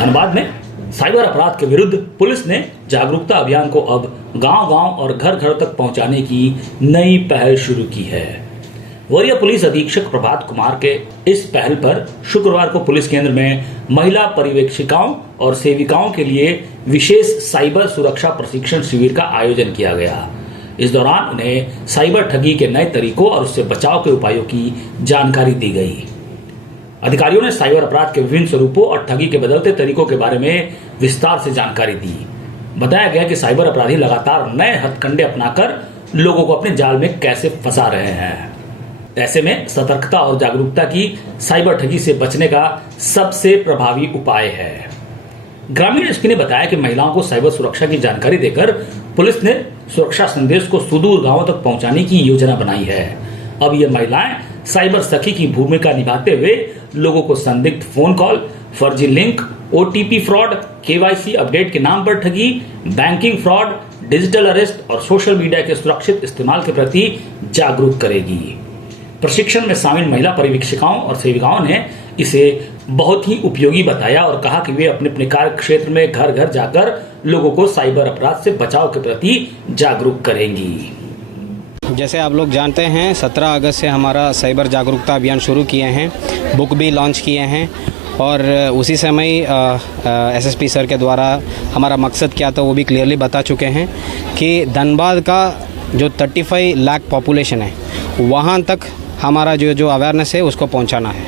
धनबाद में साइबर अपराध के विरुद्ध पुलिस ने जागरूकता अभियान को अब गांव-गांव और घर-घर तक पहुंचाने की नई पहल शुरू की है। वरीय पुलिस अधीक्षक प्रभात कुमार के इस पहल पर शुक्रवार को पुलिस केंद्र में महिला पर्यवेक्षिकाओं और सेविकाओं के लिए विशेष साइबर सुरक्षा प्रशिक्षण शिविर का आयोजन किया गया। इस दौरान उन्हें साइबर ठगी के नए तरीकों और उससे बचाव के उपायों की जानकारी दी गई। अधिकारियों ने साइबर अपराध के विभिन्न स्वरूपों और ठगी के बदलते तरीकों के बारे में विस्तार से जानकारी दी। बताया गया कि साइबर अपराधी लगातार नए हथकंडे अपनाकर लोगों को अपने जाल में कैसे फंसा रहे हैं। ऐसे में सतर्कता और जागरूकता की साइबर ठगी से बचने का सबसे प्रभावी उपाय है। ग्रामीण एसपी ने बताया कि महिलाओं को साइबर सुरक्षा की जानकारी देकर पुलिस ने सुरक्षा संदेश को सुदूर गांवों तक पहुंचाने की योजना बनाई है। अब ये महिलाएं साइबर सखी की भूमिका निभाते हुए लोगों को संदिग्ध फोन कॉल, फर्जी link, OTP fraud, KYC update के नाम पर ठगी, बैंकिंग फ्रॉड, डिजिटल अरेस्ट और सोशल मीडिया के सुरक्षित इस्तेमाल के प्रति जागरूक करेगी। प्रशिक्षण में शामिल महिला पर्यवेक्षिकाओं और सेविकाओं ने इसे बहुत ही उपयोगी बताया और कहा कि वे अपने अपने कार्य क्षेत्र में घर घर जाकर लोगों को साइबर अपराध से बचाव के प्रति जागरूक करेंगी। जैसे आप लोग जानते हैं 17 अगस्त से हमारा साइबर जागरूकता अभियान शुरू किए हैं, बुक भी लॉन्च किए हैं और उसी समय एसएसपी सर के द्वारा हमारा मकसद क्या था वो भी क्लियरली बता चुके हैं कि धनबाद का जो 35 लाख पॉपुलेशन है वहाँ तक हमारा जो अवेयरनेस है उसको पहुँचाना है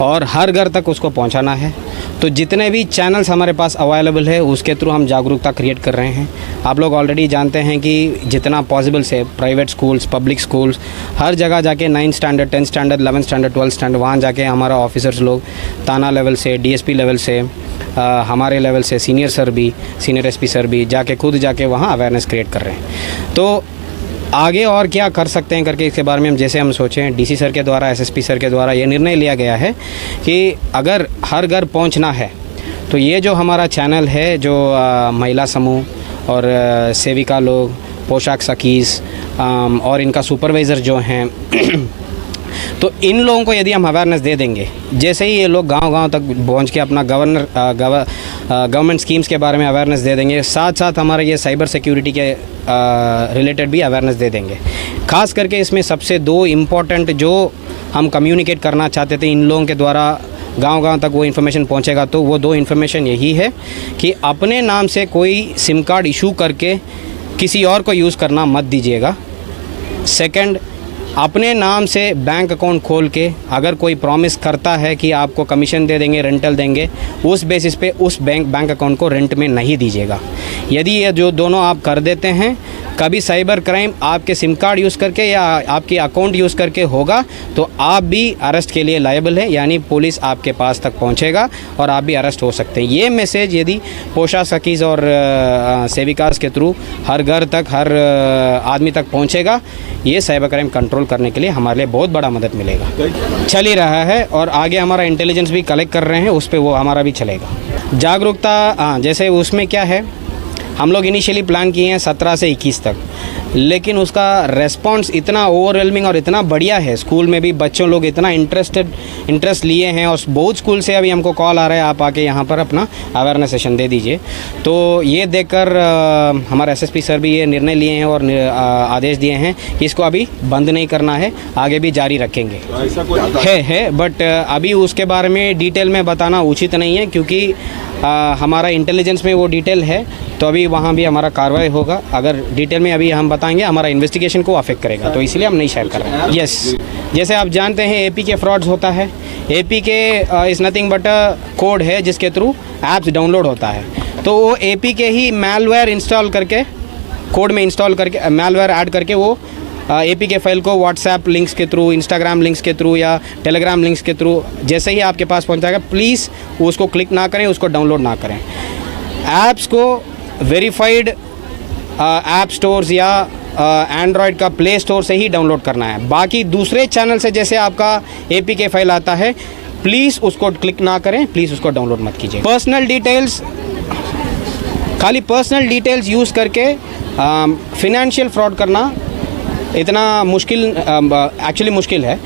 और हर घर तक उसको पहुँचाना है। तो जितने भी चैनल्स हमारे पास अवेलेबल है उसके थ्रू हम जागरूकता क्रिएट कर रहे हैं। आप लोग ऑलरेडी जानते हैं कि जितना पॉसिबल से प्राइवेट स्कूल्स, पब्लिक स्कूल्स, हर जगह जाके 9th standard, 10th standard, 11th standard, 12th standard वहाँ जाके हमारा ऑफिसर्स लोग थाना लेवल से, डीएसपी लेवल से, हमारे लेवल से सीनियर एसपी सर भी जाके खुद जाके वहाँ अवेयरनेस क्रिएट कर रहे हैं। तो आगे और क्या कर सकते हैं करके इसके बारे में जैसे हम सोचें, डीसी सर के द्वारा, एसएसपी सर के द्वारा ये निर्णय लिया गया है कि अगर हर घर पहुंचना है तो ये जो हमारा चैनल है जो महिला समूह और सेविका लोग, पोशाक सखीज़ और इनका सुपरवाइज़र जो हैं तो इन लोगों को यदि हम अवेयरनेस दे देंगे, जैसे ही ये लोग गांव-गांव तक पहुंच के अपना गवर्नमेंट स्कीम्स के बारे में अवेयरनेस दे देंगे, साथ साथ हमारा ये साइबर सिक्योरिटी के रिलेटेड भी अवेयरनेस दे देंगे। खास करके इसमें सबसे 2 इम्पॉर्टेंट जो हम कम्युनिकेट करना चाहते थे इन लोगों के द्वारा गांव-गांव तक वो इन्फॉर्मेशन पहुंचेगा, तो वो 2 इन्फॉर्मेशन यही है कि अपने नाम से कोई सिम कार्ड इशू करके किसी और को यूज़ करना मत दीजिएगा। सेकंड, अपने नाम से बैंक अकाउंट खोल के अगर कोई प्रॉमिस करता है कि आपको कमीशन दे देंगे, रेंटल देंगे, उस बेसिस पे उस बैंक अकाउंट को रेंट में नहीं दीजिएगा। यदि ये जो दोनों आप कर देते हैं, कभी साइबर क्राइम आपके सिम कार्ड यूज़ करके या आपके अकाउंट यूज़ करके होगा तो आप भी अरेस्ट के लिए लायबल है, यानी पुलिस आपके पास तक पहुंचेगा और आप भी अरेस्ट हो सकते हैं। ये मैसेज यदि पोशाक सखीज़ और सेविकास के थ्रू हर घर तक, हर आदमी तक पहुंचेगा, ये साइबर क्राइम कंट्रोल करने के लिए हमारे लिए बहुत बड़ा मदद मिलेगा। चल ही रहा है और आगे हमारा इंटेलिजेंस भी कलेक्ट कर रहे हैं, उस पर वो हमारा भी चलेगा। जागरूकता जैसे उसमें क्या है, हम लोग इनिशियली प्लान किए हैं 17 से 21 तक, लेकिन उसका रेस्पॉन्स इतना ओवरवेलमिंग और इतना बढ़िया है, स्कूल में भी बच्चों लोग इतना इंटरेस्ट लिए हैं और बहुत स्कूल से अभी हमको कॉल आ रहा है आप आके यहाँ पर अपना अवेयरनेस सेशन दे दीजिए। तो ये देखकर हमारे एसएसपी सर भी ये निर्णय लिए हैं और आदेश दिए हैं कि इसको अभी बंद नहीं करना है, आगे भी जारी रखेंगे। है बट अभी उसके बारे में डिटेल में बताना उचित नहीं है क्योंकि हमारा इंटेलिजेंस में वो डिटेल है, तो अभी वहाँ भी हमारा कार्रवाई होगा। अगर डिटेल में अभी हम बताएंगे हमारा इन्वेस्टिगेशन को अफेक्ट करेगा, तो इसलिए हम नहीं शेयर कर रहे हैं। यस, जैसे आप जानते हैं एपी के फ्रॉड्स होता है। एपी के is nothing but a code है जिसके थ्रू ऐप्स डाउनलोड होता है, तो वो एपी के ही मैलवेयर इंस्टॉल करके, कोड में इंस्टॉल करके मैलवेयर ऐड करके वो एपी के फाइल को व्हाट्सएप लिंक्स के थ्रू, इंस्टाग्राम लिंक्स के थ्रू या टेलीग्राम लिंक्स के थ्रू जैसे ही आपके पास पहुंचाएगा, प्लीज़ उसको क्लिक ना करें, उसको डाउनलोड ना करें। ऐप्स को वेरीफाइड ऐप स्टोर्स या एंड्रॉयड का प्ले स्टोर से ही डाउनलोड करना है। बाकी दूसरे चैनल से जैसे आपका एपी के फाइल आता है, प्लीज़ उसको क्लिक ना करें, प्लीज़ उसको डाउनलोड मत कीजिए। खाली पर्सनल डिटेल्स यूज़ करके फिनेंशियल फ्रॉड करना इतना एक्चुअली मुश्किल है।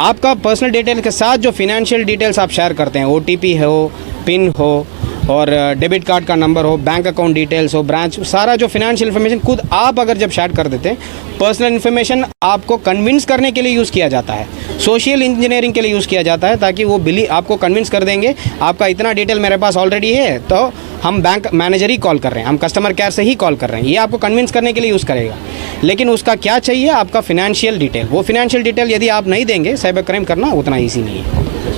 आपका पर्सनल डिटेल के साथ जो फिनेंशियल डिटेल्स आप शेयर करते हैं, ओटीपी हो पिन हो और डेबिट कार्ड का नंबर हो, बैंक अकाउंट डिटेल्स हो, ब्रांच, सारा जो फिनेंशियल इन्फॉर्मेशन खुद आप अगर जब शेयर कर देते हैं, पर्सनल इन्फॉर्मेशन आपको कन्विंस करने के लिए यूज़ किया जाता है, सोशल इंजीनियरिंग के लिए यूज़ किया जाता है, ताकि वो आपको कन्विंस कर देंगे आपका इतना डिटेल मेरे पास ऑलरेडी है, तो हम बैंक मैनेजर ही कॉल कर रहे हैं, हम कस्टमर केयर से ही कॉल कर रहे हैं, ये आपको कन्विंस करने के लिए यूज़ करेगा। लेकिन उसका क्या चाहिए, आपका फिनेंशियल डिटेल। वो फिनेंशियल डिटेल यदि आप नहीं देंगे, साइबर क्राइम करना उतना ईजी नहीं है।